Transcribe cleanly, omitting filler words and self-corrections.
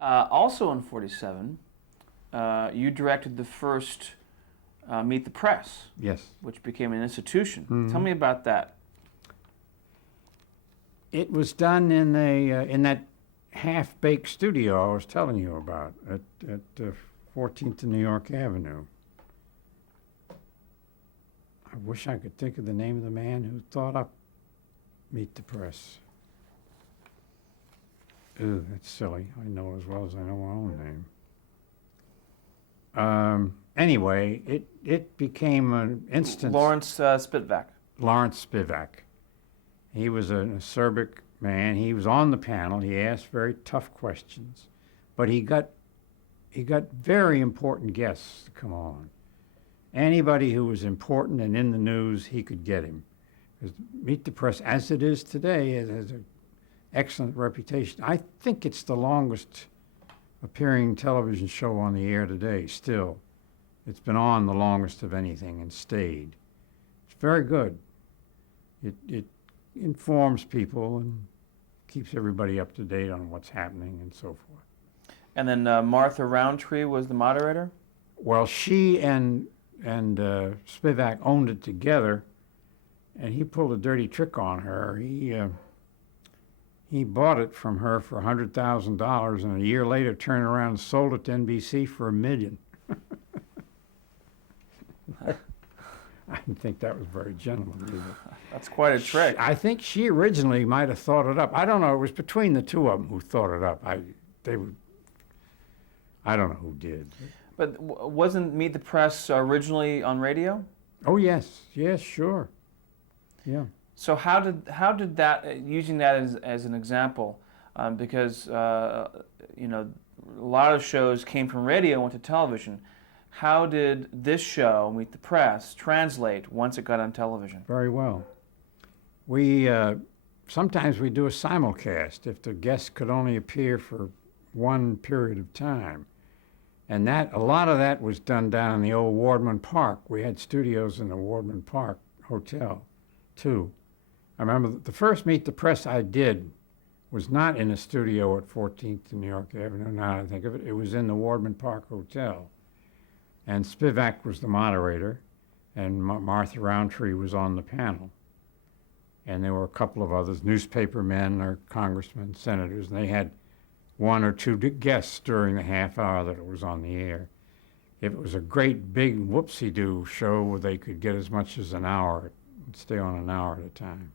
Also in 47, you directed the first Meet the Press, Yes. which became an institution. Mhm. Tell me about that. It was done in that half-baked studio I was telling you about at 14th and New York Avenue. I wish I could think of the name of the man who thought up Meet the Press. Ooh, that's silly. I know as well as I know my own name. Anyway, it became an instance. Lawrence Spitvak. Lawrence Spivak. He was an acerbic man. He was on the panel. He asked very tough questions, but he got very important guests to come on. Anybody who was important and in the news, he could get him. Because Meet the Press, as it is today, it has an excellent reputation. I think it's the longest appearing television show on the air today, still. It's been on the longest of anything and stayed. It's very good. It informs people and keeps everybody up to date on what's happening and so forth. And then Martha Roundtree was the moderator? Well, she and Spivak owned it together, and he pulled a dirty trick on her. He bought it from her for $100,000, and a year later turned around and sold it to NBC for $1 million. I didn't think that was very gentlemanly. That's quite a trick. I think she originally might have thought it up. I don't know. It was between the two of them who thought it up. I don't know who did. But wasn't Meet the Press originally on radio? Oh yes, sure, yeah. So how did that, using that as an example, because you know, a lot of shows came from radio and went to television. How did this show, Meet the Press, translate once it got on television? Very well. We sometimes we do a simulcast if the guest could only appear for one period of time. And a lot of that was done down in the old Wardman Park. We had studios in the Wardman Park Hotel, too. I remember the first Meet the Press I did was not in a studio at 14th and New York Avenue, now that I think of it. It was in the Wardman Park Hotel. And Spivak was the moderator, and Martha Roundtree was on the panel. And there were a couple of others, newspaper men or congressmen, senators, and they had one or two guests during the half hour that it was on the air. If it was a great big whoopsie-doo show, they could get as much as an hour, stay on an hour at a time.